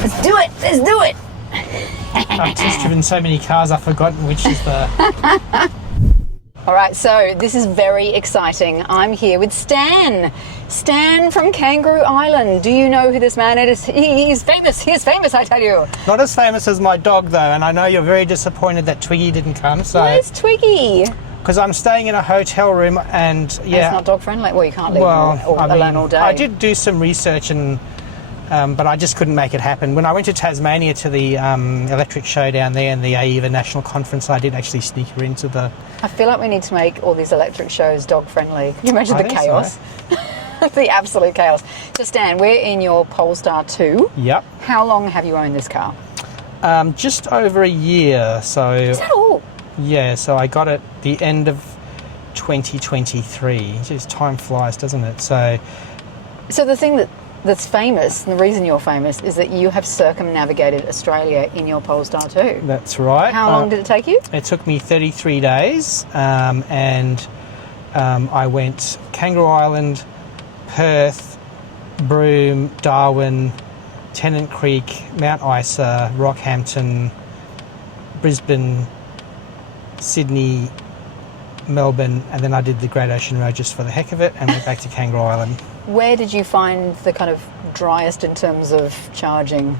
Let's do it. Let's do it. I've just driven so many cars, I've forgotten which is the... All right, so this is very exciting. I'm here with Stan. Stan from Kangaroo Island. Do you know who this man is? He's famous. He is famous, I tell you. Not as famous as my dog, though, and I know you're very disappointed that Twiggy didn't come. So Where's Twiggy? because I'm staying in a hotel room, and It's not dog friendly. Well, you can't leave him alone all day. I did do some research, and but I just couldn't make it happen. When I went to Tasmania to the electric show down there and the AEVA National Conference, I did actually sneak her into the... I feel like we need to make all these electric shows dog friendly. Can you imagine the chaos? So. The absolute chaos. So Stan, we're in your Polestar 2. Yep. How long have you owned this car? Just over a year. So is that all? Yeah, so I got it the end of 2023. Just time flies, doesn't it? So the thing that's famous, and the reason you're famous, is that you have circumnavigated Australia in your Polestar 2. That's right. How long did it take you? It took me 33 days, and I went Kangaroo Island, Perth, Broome, Darwin, Tennant Creek, Mount Isa, Rockhampton, Brisbane, Sydney, Melbourne, and then I did the Great Ocean Road just for the heck of it and went back to Kangaroo Island. Where did you find the kind of driest in terms of charging?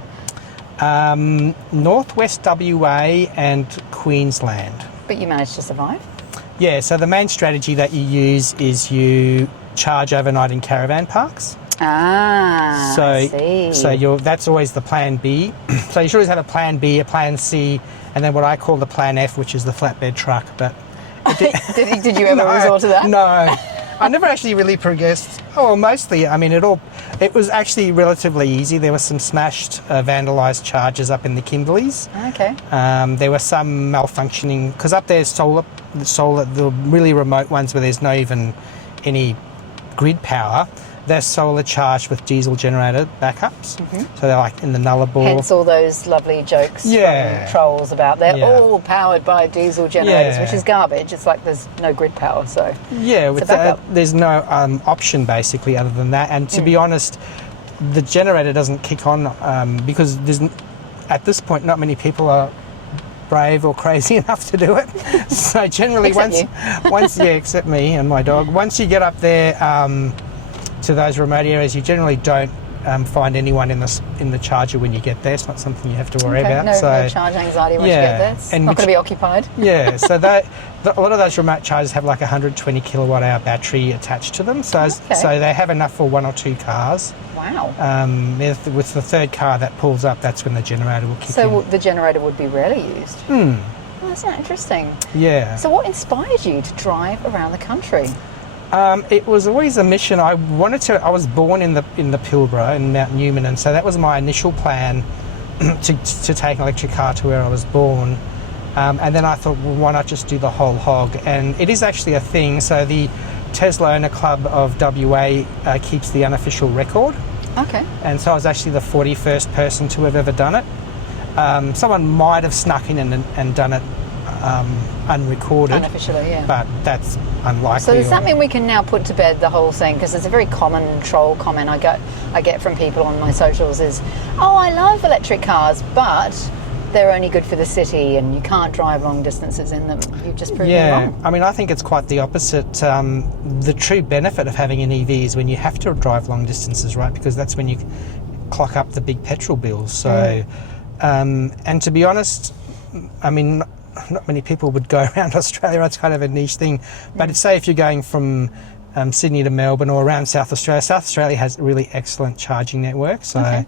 Northwest WA and Queensland. But you managed to survive? Yeah, so the main strategy that you use is you charge overnight in caravan parks. I see. So that's always the plan B. So you should always have a plan B, a plan C, and then what I call the plan F, which is the flatbed truck. But did you ever resort to that? No. I never actually really progressed. Oh, mostly. I mean, it was actually relatively easy. There were some smashed, vandalised chargers up in the Kimberleys. Okay. There were some malfunctioning, because up there's solar, the really remote ones where there's not even any grid power. They're solar charged with diesel generator backups. Mm-hmm. So they're like in the Nullarbor. Hence all those lovely jokes from trolls about they're all powered by diesel generators, which is garbage. It's like there's no grid power, so with there's no option basically other than that. And to be honest, the generator doesn't kick on because at this point not many people are brave or crazy enough to do it. So generally except me and my dog. Once you get up there to those remote areas, you generally don't find anyone in the charger when you get there. It's not something you have to worry about. No charge anxiety once you get there. It's not going to be occupied. Yeah, so a lot of those remote chargers have like a 120 kilowatt hour battery attached to them. So they have enough for one or two cars. Wow. With the third car that pulls up, that's when the generator will kick in. So the generator would be rarely used? Oh, that's not interesting. Yeah. So what inspired you to drive around the country? It was always a mission. I was born in the Pilbara in Mount Newman, and so that was my initial plan to take an electric car to where I was born. And then I thought, well, why not just do the whole hog? And it is actually a thing. So the Tesla Owner Club of WA keeps the unofficial record. Okay. And so I was actually the 41st person to have ever done it. Someone might have snuck in and done it unrecorded. Unofficially, yeah. But that's unlikely. So does that mean we can now put to bed the whole thing? Because it's a very common troll comment I get from people on my socials is, oh, I love electric cars, but they're only good for the city and you can't drive long distances in them. You've just proven me wrong. I mean, I think it's quite the opposite. The true benefit of having an EV is when you have to drive long distances, right? Because that's when you clock up the big petrol bills. So, and to be honest, I mean, not many people would go around Australia. It's kind of a niche thing. But say if you're going from Sydney to Melbourne or around South Australia has a really excellent charging network. So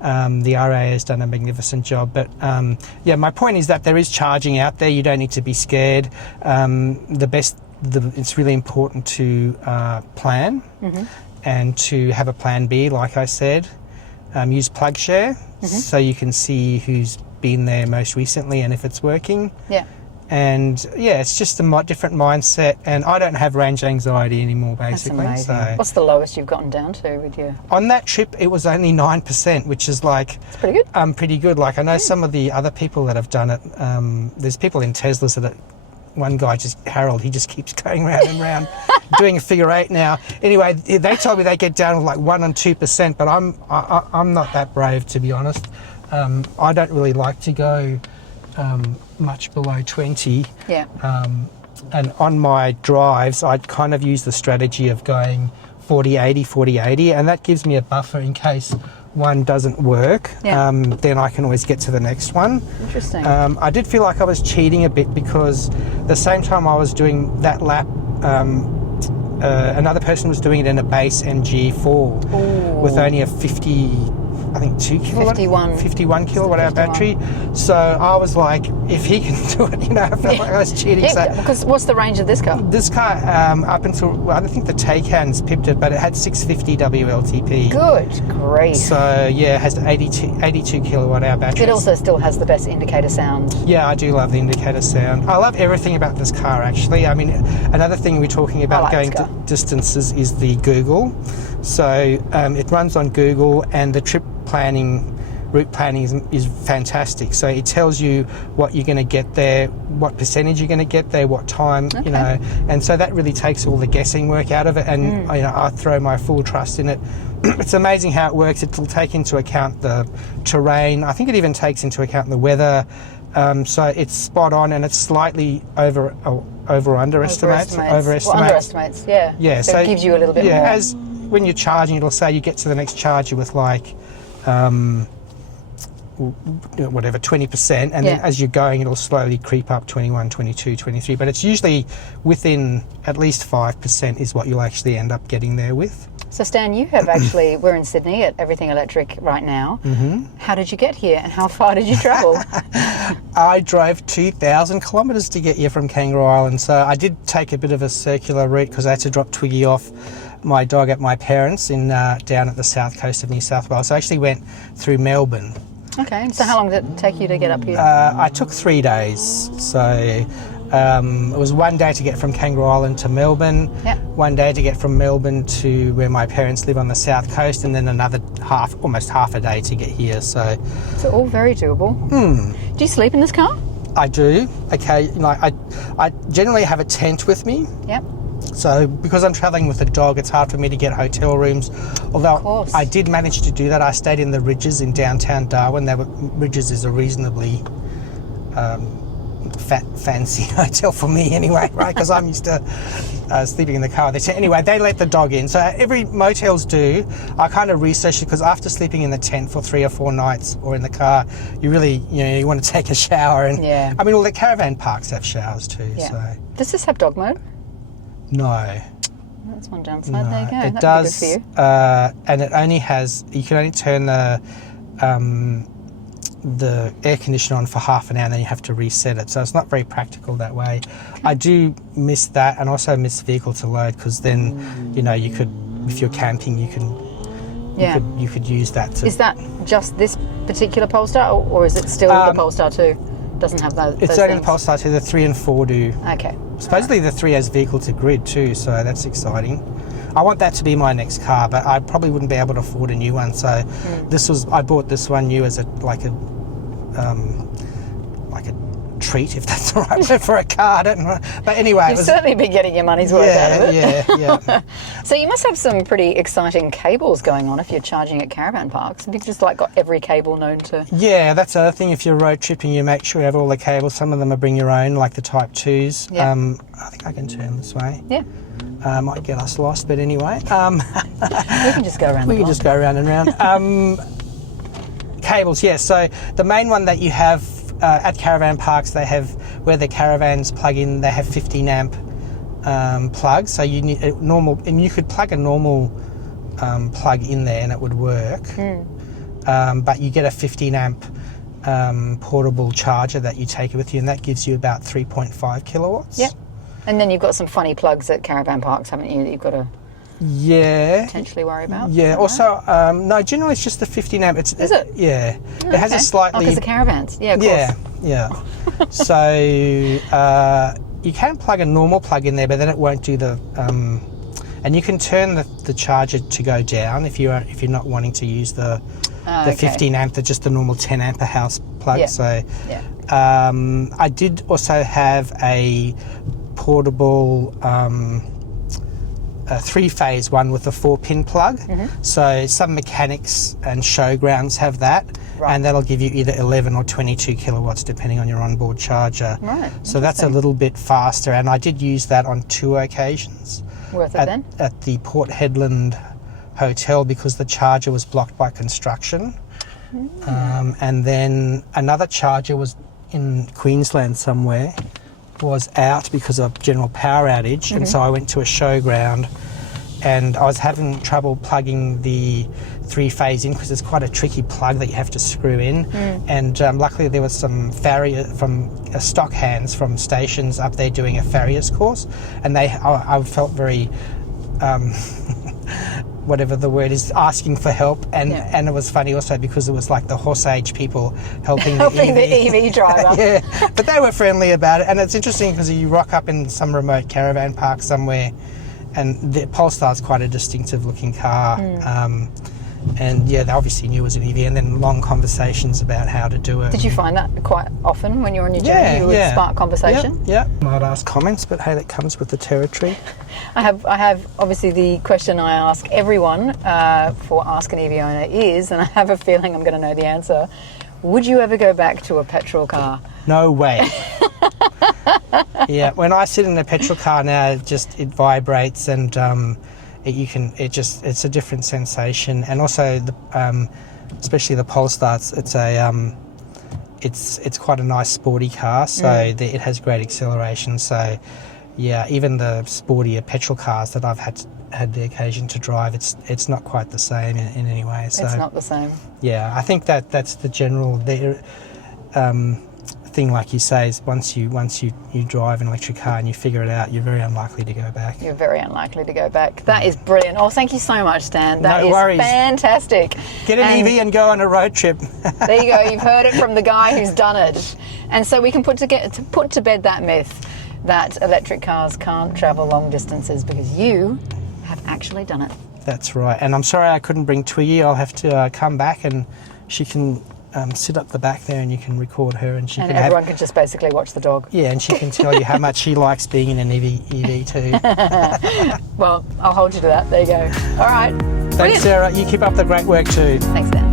the RA has done a magnificent job. But my point is that there is charging out there. You don't need to be scared. It's really important to plan and to have a plan B, like I said. Use PlugShare so you can see who's been there most recently and if it's working. Yeah. And it's just a different mindset, and I don't have range anxiety anymore, basically. That's amazing. What's the lowest you've gotten down to with you? On that trip, it was only 9%, which is like... That's pretty good. Pretty good. Like, I know some of the other people that have done it, there's people in Teslas that one guy Harold, he just keeps going round and round doing a figure eight now. Anyway, they told me they get down to like 1 and 2%, but I'm not that brave, to be honest. I don't really like to go much below 20. Yeah. And on my drives, I'd kind of use the strategy of going 40-80, 40-80, and that gives me a buffer in case one doesn't work. Yeah. Then I can always get to the next one. Interesting. I did feel like I was cheating a bit because the same time I was doing that lap, another person was doing it in a base MG4 with only a 52 kilowatt, 51 kilowatt hour battery. So I was like, if he can do it, I felt like I was cheating. Yeah, So because what's the range of this car? this car, up until, well, I don't think the Taycan's pipped it, but it had 650 WLTP. Good grief. So yeah, it has 82 kilowatt hour battery. It also still has the best indicator sound. Yeah, I do love the indicator sound. I love everything about this car, actually. I mean, another thing we're talking about going distances is the Google. So it runs on Google, and the route planning is fantastic. So it tells you what you're going to get there, what percentage you're going to get there, what time, and so that really takes all the guessing work out of it, and I throw my full trust in it. It's amazing how it works. It'll take into account the terrain. I think it even takes into account the weather. So it's spot on, and it's slightly overestimates. Yeah. Yeah. So it gives you a little bit more. As when you're charging, it'll say you get to the next charger with like whatever 20%, and then as you're going, it'll slowly creep up 21, 22, 23. But it's usually within at least 5% is what you'll actually end up getting there with. So Stan, you have actually, we're in Sydney at Everything Electric right now. Mm-hmm. How did you get here, and how far did you travel? I drove 2,000 kilometres to get here from Kangaroo Island, so I did take a bit of a circular route because I had to drop Twiggy off, my dog, at my parents' in down at the south coast of New South Wales. So I actually went through Melbourne. Okay, so how long did it take you to get up here? I took 3 days. So it was 1 day to get from Kangaroo Island to Melbourne, 1 day to get from Melbourne to where my parents live on the south coast, and then another almost half a day to get here. So all very doable. Do you sleep in this car? I do. Okay, I generally have a tent with me. Yep. So because I'm travelling with a dog, it's hard for me to get hotel rooms. Although I did manage to do that. I stayed in the Ridges in downtown Darwin. Ridges is a reasonably fancy hotel for me anyway, right? Because I'm used to sleeping in the car. Anyway, they let the dog in. So every motels do. I kind of researched it because after sleeping in the tent for 3 or 4 nights or in the car, you really, you want to take a shower. And I mean, all the caravan parks have showers too. Yeah. So. Does this have dog mode? No. That's one downside. No, there you go. It That'd does, be good for you. and it only has. You can only turn the air conditioner on for half an hour, and then you have to reset it. So it's not very practical that way. I do miss that, and also miss vehicle to load, because then you could, if you're camping, you could use that to. Is that just this particular Polestar, or is it still the Polestar 2? Doesn't have those. It's only the Polestar 2. The 3 and 4 do. Okay. Supposedly the 3 has vehicle to grid too, so that's exciting. I want that to be my next car, but I probably wouldn't be able to afford a new one. So I bought this one new as a treat, if that's the right word for a car. I don't know. But anyway, you've certainly been getting your money's worth out of it. Yeah. So you must have some pretty exciting cables going on if you're charging at caravan parks. Have you just got every cable known to? Yeah, that's the other thing. If you're road tripping, you make sure you have all the cables. Some of them are bring your own, like the Type 2s. Yeah. I think I can turn this way. Yeah. Might get us lost, but anyway. We can just go around. We can just go round and round. Cables, yes. So the main one that you have at caravan parks, they have where the caravans plug in. They have 15 amp plugs. So you need a normal, and you could plug a normal plug in there and it would work. But you get a 15 amp portable charger that you take with you, and that gives you about 3.5 kilowatts. Yep. And then you've got some funny plugs at caravan parks, haven't you, that you've got to potentially worry about? Yeah. Also, no, generally it's just the 15 amp. Is it? Yeah. It has a slightly... because the caravans. Yeah, of course. Yeah. So you can plug a normal plug in there, but then it won't do the... and you can turn the charger to go down if you're not wanting to use the 15 amp, just the normal 10 amp house plug. Yeah. So I did also have a portable 3-phase one with a 4-pin plug. So some mechanics and showgrounds have that, and that'll give you either 11 or 22 kilowatts depending on your onboard charger. Right. So that's a little bit faster, and I did use that on 2 occasions. Worth it then? At the Port Hedland Hotel, because the charger was blocked by construction. And then another charger was in Queensland somewhere, was out because of general power outage, and so I went to a showground and I was having trouble plugging the 3-phase in because it's quite a tricky plug that you have to screw in. And luckily there was some farrier from stock hands from stations up there doing a farrier's course, and I felt very whatever the word is, asking for help, and it was funny also because it was like the horse age people helping the EV driver. Yeah, but they were friendly about it, and it's interesting because you rock up in some remote caravan park somewhere, and the Polestar's quite a distinctive looking car. And yeah, they obviously knew it was an EV, and then long conversations about how to do it. Did you find that quite often when you're on your journey? You would spark conversation? Yeah. Might ask comments, but hey, that comes with the territory. I have obviously the question I ask everyone for Ask an EV Owner is, and I have a feeling I'm going to know the answer, would you ever go back to a petrol car? No way. Yeah, when I sit in a petrol car now, it vibrates, and it's a different sensation. And also especially the Polestar, it's quite a nice sporty car, so it has great acceleration. So yeah, even the sportier petrol cars that I've had the occasion to drive, it's not quite the same in any way. So it's not the same. Yeah, I think that's the general thing, like you say, is once you drive an electric car and you figure it out, you're very unlikely to go back. You're very unlikely to go back. That is brilliant. Oh, thank you so much, Stan. That is worries. Fantastic. Get an EV and go on a road trip. There you go. You've heard it from the guy who's done it. And so we can put to bed that myth that electric cars can't travel long distances, because you have actually done it. That's right. And I'm sorry I couldn't bring Twiggy. I'll have to come back, and she can sit up the back there, and you can record her, and everyone can just basically watch the dog. Yeah, and she can tell you how much she likes being in an EV too. Well, I'll hold you to that. There you go. All right. Thanks, Sarah. You keep up the great work too. Thanks, Dan.